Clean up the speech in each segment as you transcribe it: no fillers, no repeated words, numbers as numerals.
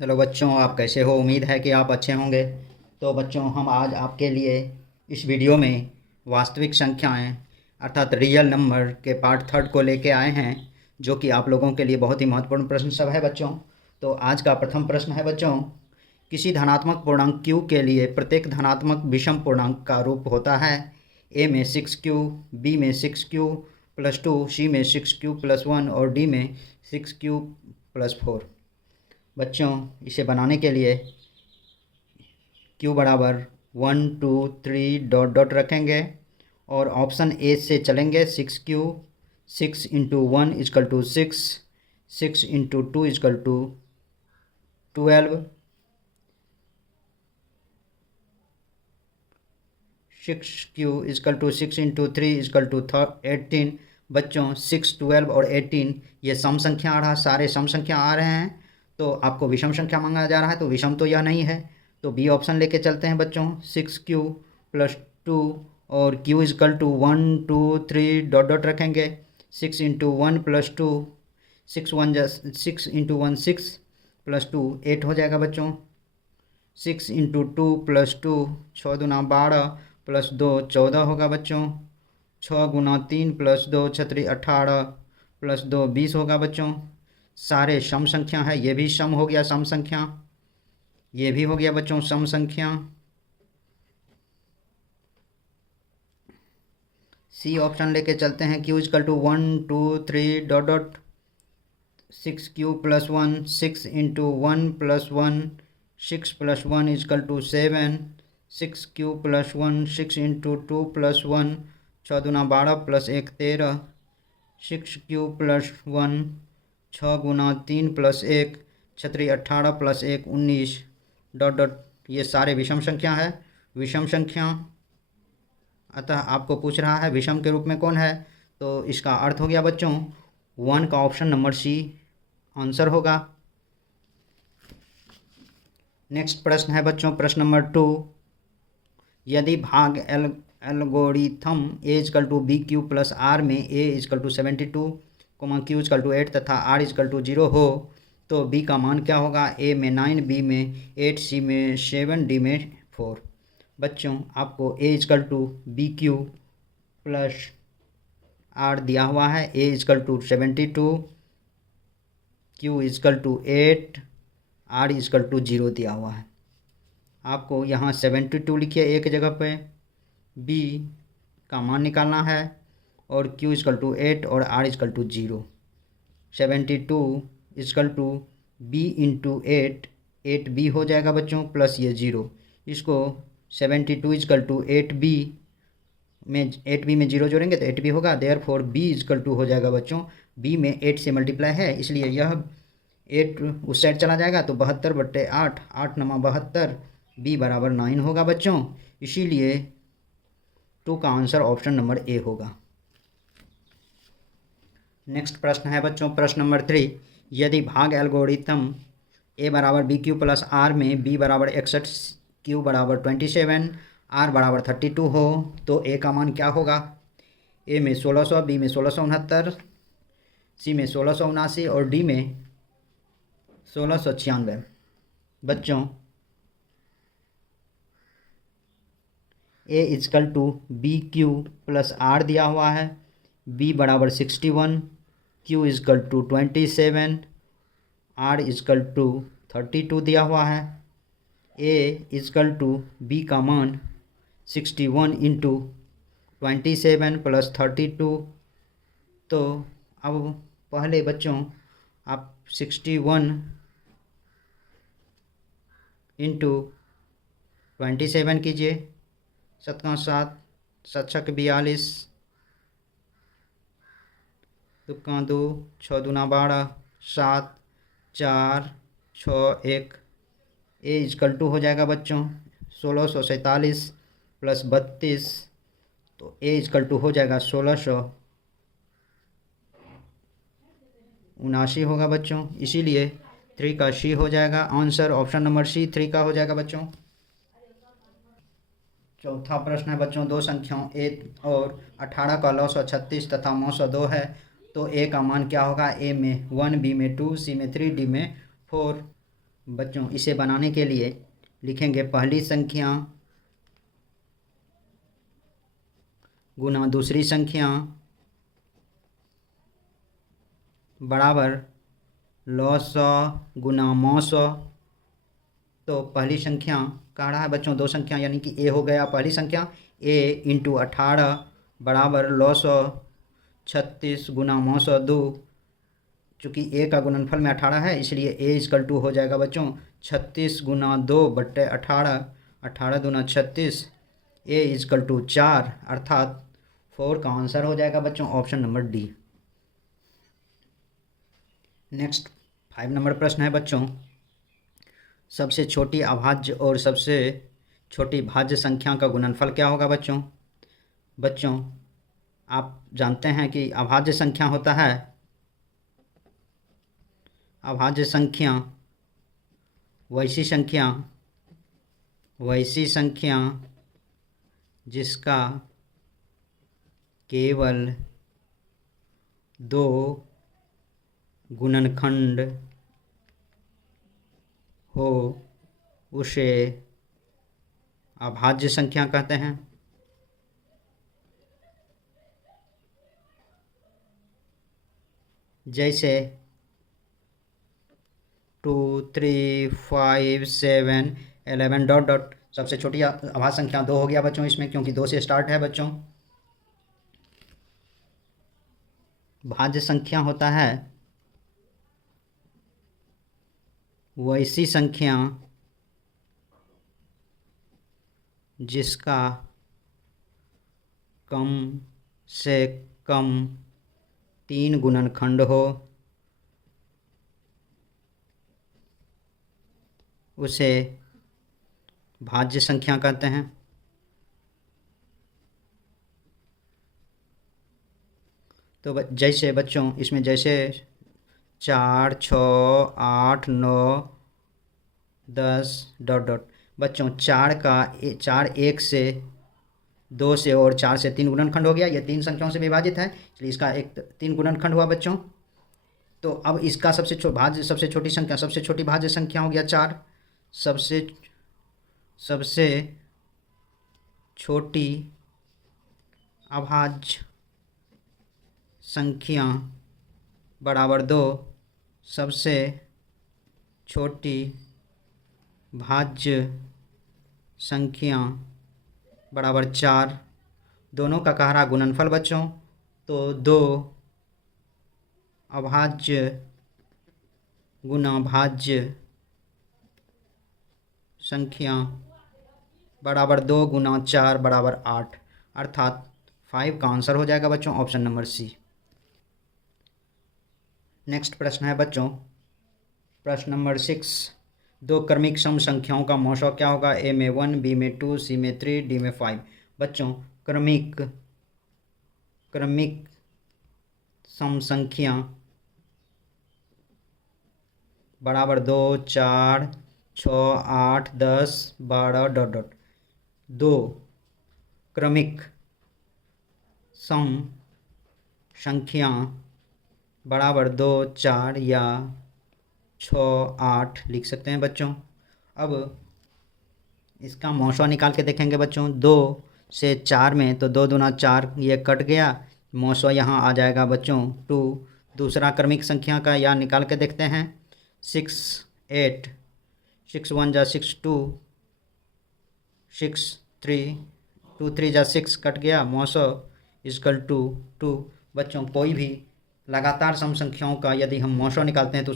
Hello बच्चों, आप कैसे हो? उम्मीद है कि आप अच्छे होंगे। तो बच्चों, हम आज आपके लिए इस वीडियो में वास्तविक संख्याएं अर्थात रियल नंबर के पार्ट थर्ड को लेके आए हैं, जो कि आप लोगों के लिए बहुत ही महत्वपूर्ण प्रश्न सब है बच्चों। तो आज का प्रथम प्रश्न है बच्चों, किसी धनात्मक पूर्णांक q के लिए प्रत्येक धनात्मक विषम पूर्णांक का रूप होता है। a में 6q, b में 6q प्लस 2, c में 6q प्लस 1 और d में 6q प्लस 4। बच्चों, इसे बनाने के लिए q बराबर 1 2 3 डॉट डॉट रखेंगे और ऑप्शन ए से चलेंगे। 6q, 6 into 1 equal to 6, 6 into 2 equal to 12, 6q equal to 6 into 3 equal to 18। बच्चों, 6, 12 और 18 ये सम संख्या आ रहा, सारे सम संख्या आ रहे हैं। तो आपको विषम संख्या मांगा जा रहा है, तो विषम तो यह नहीं है, तो बी ऑप्शन लेके चलते हैं बच्चों। 6q प्लस 2 और q equal to 1 2 3 dot dot रखेंगे। 6 इंटू 1 प्लस 2, 6 इंटू 1 6 प्लस 2 8 हो जाएगा बच्चों। 6 इंटू 2 प्लस 2, 6 दूना 12 प्लस 2 14 होगा बच्चों। 6 गुना 3 प्लस 2 छत्री 18 प्लस 2 20 होगा बच्चों। सारे सम संख्या है, ये भी सम हो गया सम संख्या, ये भी हो गया बच्चों सम संख्या। सी ऑप्शन लेके चलते हैं। q equal to 1 2 3 dot dot 6q plus 1, 6 into 1 plus 1, 6 plus 1 equal to 7, 6q plus 1, 6 into 2 plus 1, 6 दूना 12 प्लस 1 13, 6q प्लस 1, 6 गुना 3 प्लस 1 छत्री 18 प्लस 1 19 डॉट डॉट। ये सारे विषम संख्या है, विषम संख्या। अतः आपको पूछ रहा है विषम के रूप में कौन है, तो इसका अर्थ हो गया बच्चों 1 का ऑप्शन नंबर सी आंसर होगा। नेक्स्ट प्रश्न है बच्चों, प्रश्न नंबर 2। यदि भाग algorithm A equal to B Q plus R में A equal to 72, Q equal to 8 तथा आर इजकल टू 0 हो, तो बी का मान क्या होगा? ए में 9, बी में 8, सी में 7, डी में 4। बच्चों, आपको A equal to B Q plus R दिया हुआ है। A equal to 72, Q equal to 8, R equal to 0 दिया हुआ है। आपको यहाँ 72 लिखिए एक जगह पे, बी का मान निकालना है और क्यू इजकल टू 8 और R equal to 0। 72 equal to B into 8, 8b हो जाएगा बच्चों प्लस ये 0। इसको 72 इजकल टू 8b में 8b में 0 जोड़ेंगे तो 8b होगा। देयरफॉर b इजकल टू हो जाएगा बच्चों, b में 8 से मल्टीप्लाई है इसलिए यह 8 उस साइड चला जाएगा तो 72/8, 8 नमा 72, b बराबर 9 होगा बच्चों। इसीलिए 2 का आंसर ऑप्शन नंबर ए होगा। नेक्स्ट प्रश्न है बच्चों, प्रश्न नंबर 3। यदि भाग एल्गोरिथम ए बराबर बी क्यू प्लस आर में बी बराबर 61, क्यू बराबर 27, आर बराबर 32 हो, तो ए का मान क्या होगा? ए में 1600, बी में 1669, सी में 1679 और डी में 1696। बच्चों, A equal to B Q plus R दिया हुआ है, बी बराबर 61, Q equal to 27, R equal to 32 दिया हुआ है। ए इजकल टू बी का मान 61 इंटू 27 प्लस 32। तो अब पहले बच्चों आप 61 इंटू 27 कीजिए, 7 का 7, 7 छक 42, 2 का 2, 6 दूना 12, 7 4 6 1। ए इजकल टू हो जाएगा बच्चों 1647 प्लस 32, तो ए इजकल टू हो जाएगा 1679 होगा बच्चों। इसीलिए 3 का सी हो जाएगा आंसर, ऑप्शन नंबर सी 3 का हो जाएगा बच्चों। चौथा प्रश्न है बच्चों, दो संख्याओं ए और 18 का लॉस 36 तथा 902 है, तो ए का मान क्या होगा? ए में 1, बी में 2, सी में 3, डी में 4। बच्चों इसे बनाने के लिए लिखेंगे पहली संख्या गुना दूसरी संख्या बराबर लॉस गुना मॉस। तो पहली संख्या कह रहा है बच्चों दो संख्या यानी कि ए हो गया पहली संख्या, ए इंटू 18 बराबर 936 गुना 902। चूँकि ए का गुणनफल में 18 है इसलिए ए इक्वल टू हो जाएगा बच्चों 36 गुना 2/18, 18 दूना 36, ए इक्वल टू 4 अर्थात 4 का आंसर हो जाएगा बच्चों option number D. Next 5 number प्रश्न है बच्चों, सबसे छोटी अभाज्य और सबसे छोटी भाज्य संख्या का गुणनफल क्या होगा बच्चों। बच्चों आप जानते हैं कि अभाज्य संख्या होता है, अभाज्य संख्या वैसी संख्या जिसका केवल 2 गुणनखंड हो उसे अभाज्य संख्या कहते हैं। जैसे 2, 3, 5, 7, 11 डॉट डॉट। सबसे छोटी अभाज्य संख्या 2 हो गया बच्चों इसमें, क्योंकि 2 से स्टार्ट है बच्चों। भाज्य संख्या होता है वैसी संख्या जिसका कम से कम 3 गुणनखंड हो उसे भाज्य संख्या कहते हैं। तो जैसे बच्चों इसमें जैसे 4, 6, 8, 9, 10 डॉट डॉट। बच्चों 4 1 से 2 से और 4 से 3 गुणनखंड हो गया, ये 3 संख्याओं से विभाजित है इसलिए इसका एक 3 गुणनखंड हुआ बच्चों। तो अब इसका सबसे छोटी संख्या सबसे छोटी भाज्य संख्या हो गया 4। सबसे छोटी अभाज्य संख्या बराबर 2, सबसे छोटी भाज्य संख्या बराबर 4। दोनों का कह रहा गुणनफल बच्चों, तो 2 अभाज्य गुना भाज्य संख्या बराबर 2 गुना 4 बराबर 8 अर्थात 5 का आंसर हो जाएगा बच्चों ऑप्शन नंबर सी। नेक्स्ट प्रश्न है बच्चों प्रश्न नंबर 6, 2 क्रमिक सम संख्याओं का मौशा क्या होगा। ए में 1, बी में 2, सी में 3, डी में 5। बच्चों क्रमिक सम संख्या बराबर 2, 4, 6, 8, 10, 12 डॉट डॉट। 2 क्रमिक सम संख्या बराबर 2, 4 या 6, 8 लिख सकते हैं बच्चों। अब इसका मौशा निकाल के देखेंगे बच्चों। 2 से 4 में तो 2 दूना 4 ये कट गया, मौशा यहाँ आ जाएगा बच्चों 2। दूसरा क्रमिक संख्या का या निकाल के देखते हैं 6, 8, 6 1 जा 6, 2, 6 3, 2 3 जा 6 कट गया, मौशा इक्वल टू 2। बच्चों कोई भी लगातार सम संख्याओं का यदि हम मौशा निकालते हैं तो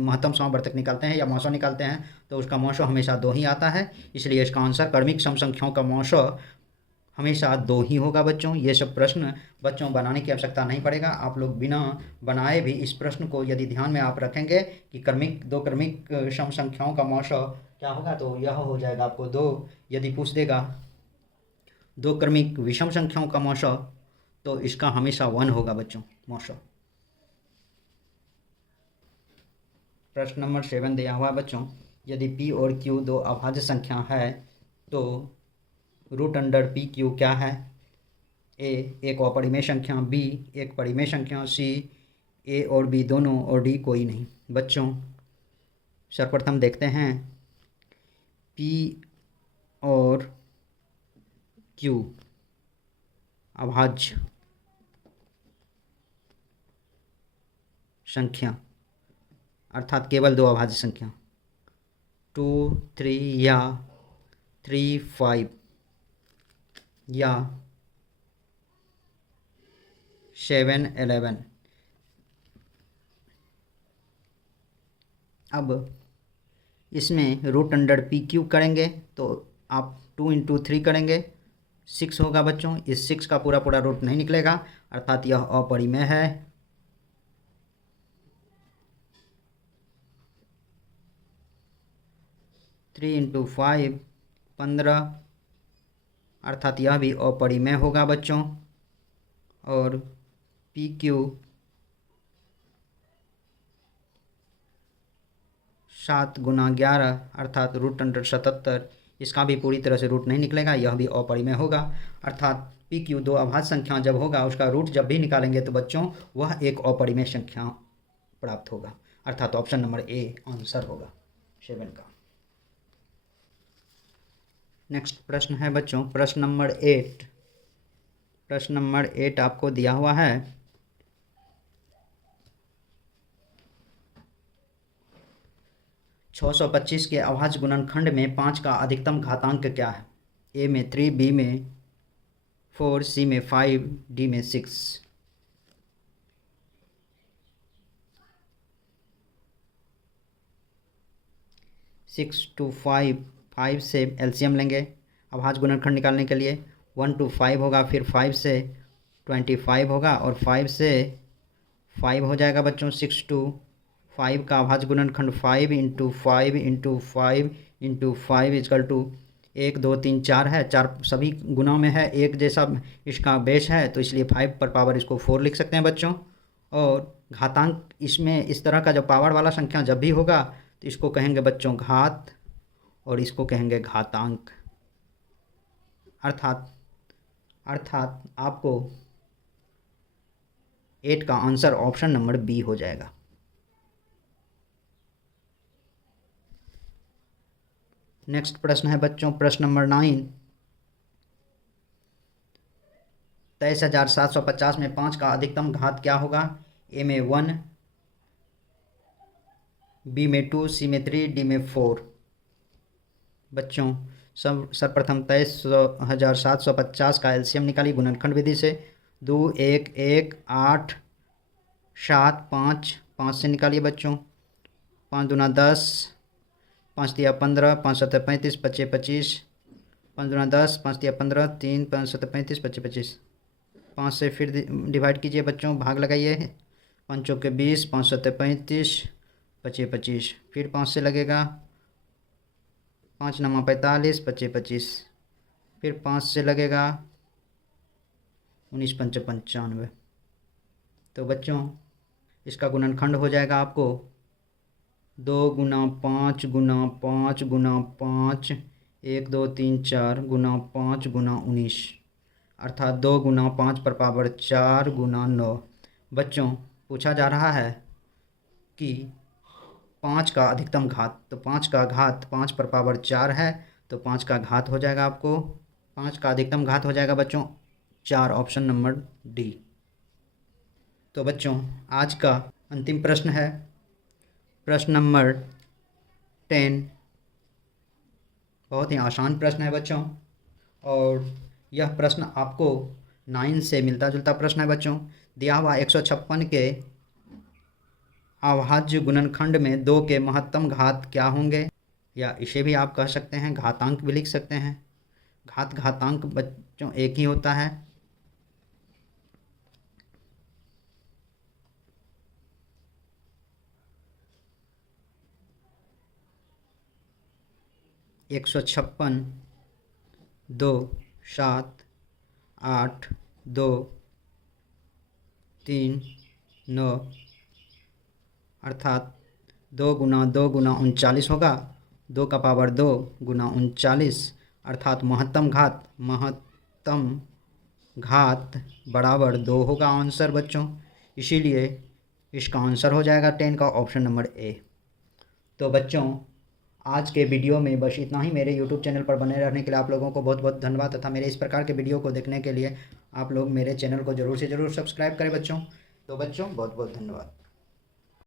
महत्तम समावर्तक निकालते हैं या मौशा निकालते हैं तो उसका मौशा हमेशा 2 ही आता है, इसलिए इसका आंसर क्रमिक सम संख्याओं का मौशा हमेशा 2 ही होगा बच्चों। ये सब प्रश्न बच्चों बनाने की आवश्यकता नहीं पड़ेगा, आप लोग बिना बनाए भी इस प्रश्न को यदि ध्यान में आप रखेंगे कि दो क्रमिक सम संख्याओं का मौशा क्या होगा तो यह हो जाएगा आपको 2। यदि पूछ देगा 2 क्रमिक विषम संख्याओं का मौशा तो इसका हमेशा 1 होगा बच्चों मौशा। प्रश्न नंबर 7 दिया हुआ बच्चों, यदि p और q 2 अभाज्य संख्या है तो √p q क्या है। a एक अपरिमेय संख्या, b एक परिमेय संख्या, c a और b दोनों और d कोई नहीं। बच्चों सर्वप्रथम देखते हैं P और Q अभाज्य संख्या, अर्थात केवल दो अभाज्य संख्या 2, 3 या 3, 5 या 7, 11। अब इसमें रूट अंडर पी क्यू करेंगे तो आप 2 × 3 करेंगे 6 होगा बच्चों। इस 6 का पूरा पूरा रूट नहीं निकलेगा, अर्थात यह अपरिमेय है। थ्री इंटू 5 15, अर्थात यह भी अपरिमेय होगा बच्चों। और पी क्यू 7 × 11, अर्थात रूट अंडर 77, इसका भी पूरी तरह से रूट नहीं निकलेगा, यह भी अपरिमेय होगा। अर्थात पी क्यू दो अभाज्य संख्या जब होगा उसका रूट जब भी निकालेंगे तो बच्चों वह एक अपरिमेय संख्या प्राप्त होगा, अर्थात ऑप्शन नंबर ए आंसर होगा 7 का। नेक्स्ट प्रश्न है बच्चों प्रश्न नंबर 8। प्रश्न नंबर 8 आपको दिया हुआ है 625 के अभाज्य गुणनखंड में 5 का अधिकतम घातांक क्या है? ए में 3, बी में 4, सी में 5, डी में 6। सिक्स टू 5 से एलसीएम लेंगे अभाज्य गुणनखंड निकालने के लिए। 1 to 5 होगा, फिर 5 से 25 होगा और 5 से 5 हो जाएगा बच्चों 6 to 5 का अभाज्य गुणनखंड 5 × 5 × 5 × 5 इक्वल टू 1 2 3 4 है। 4 सभी गुना में है, एक जैसा इसका बेस है तो इसलिए 5 पर पावर इसको 4 लिख सकते हैं बच्चों। और घातांक इसमें इस तरह का जब पावर वाला संख्या जब भी होगा तो इसको कहेंगे बच्चों घात और इसको कहेंगे घातांक। अर्थात आपको 8 का आंसर ऑप्शन नंबर बी हो जाएगा। नेक्स्ट प्रश्न है बच्चों प्रश्न नंबर 9। 23,750 में 5 का अधिकतम घात क्या होगा? ए में 1, बी में 2, सी में 3, डी में 4। बच्चों सर्वप्रथम 23,750 का एलसीएम निकाली गुणनखंड विधि से। 2 1 1 8 7 5 5 से निकालिए बच्चों। 5 दूना 10, 5 तिया 15, 5 सत्ते 35, 25 25, 5 दूना 10, 5 तिया 15, 3 5 सत्ते 35, 25 25। 5 से फिर डिवाइड कीजिए बच्चों, भाग लगाइए। 5 चौके 20, 5 सत्ते 35, 25 25। फिर 5 से लगेगा, 5 नमा 45, 25 25। फिर 5 से लगेगा 19 पंचे 95। तो बच्चों इसका गुणनखंड हो जाएगा आपको 2 × 5 × 5 × 5 1 2 3 4 × 5 × 19, अर्थात 2 × 5 पर पावर 4 × 9। बच्चों पूछा जा रहा है कि 5 का अधिकतम घात, तो 5 का घात 5 पर पावर 4 है तो 5 का घात हो जाएगा आपको, 5 का अधिकतम घात हो जाएगा बच्चों 4, ऑप्शन नंबर डी। तो बच्चों आज का अंतिम प्रश्न है प्रश्न नंबर 10। बहुत ही आसान प्रश्न है बच्चों और यह प्रश्न आपको 9 से मिलता जुलता प्रश्न है बच्चों। दिया हुआ 156 के अभाज्य गुणनखंड में 2 के महत्तम घात क्या होंगे, या इसे भी आप कह सकते हैं घातांक भी लिख सकते हैं। घात घातांक बच्चों एक ही होता है। एक 156 2 7 8 2 3 9, अर्थात 2 × 2 × 39 होगा। 2 का पावर 2 × 39, अर्थात महत्तम घात बराबर 2 होगा आंसर बच्चों। इसीलिए इसका आंसर हो जाएगा 10 का ऑप्शन नंबर ए। तो बच्चों आज के वीडियो में बस इतना ही। मेरे यूट्यूब चैनल पर बने रहने के लिए आप लोगों को बहुत बहुत धन्यवाद, तथा मेरे इस प्रकार के वीडियो को देखने के लिए आप लोग मेरे चैनल को ज़रूर से ज़रूर सब्सक्राइब करें बच्चों। तो बच्चों बहुत बहुत धन्यवाद।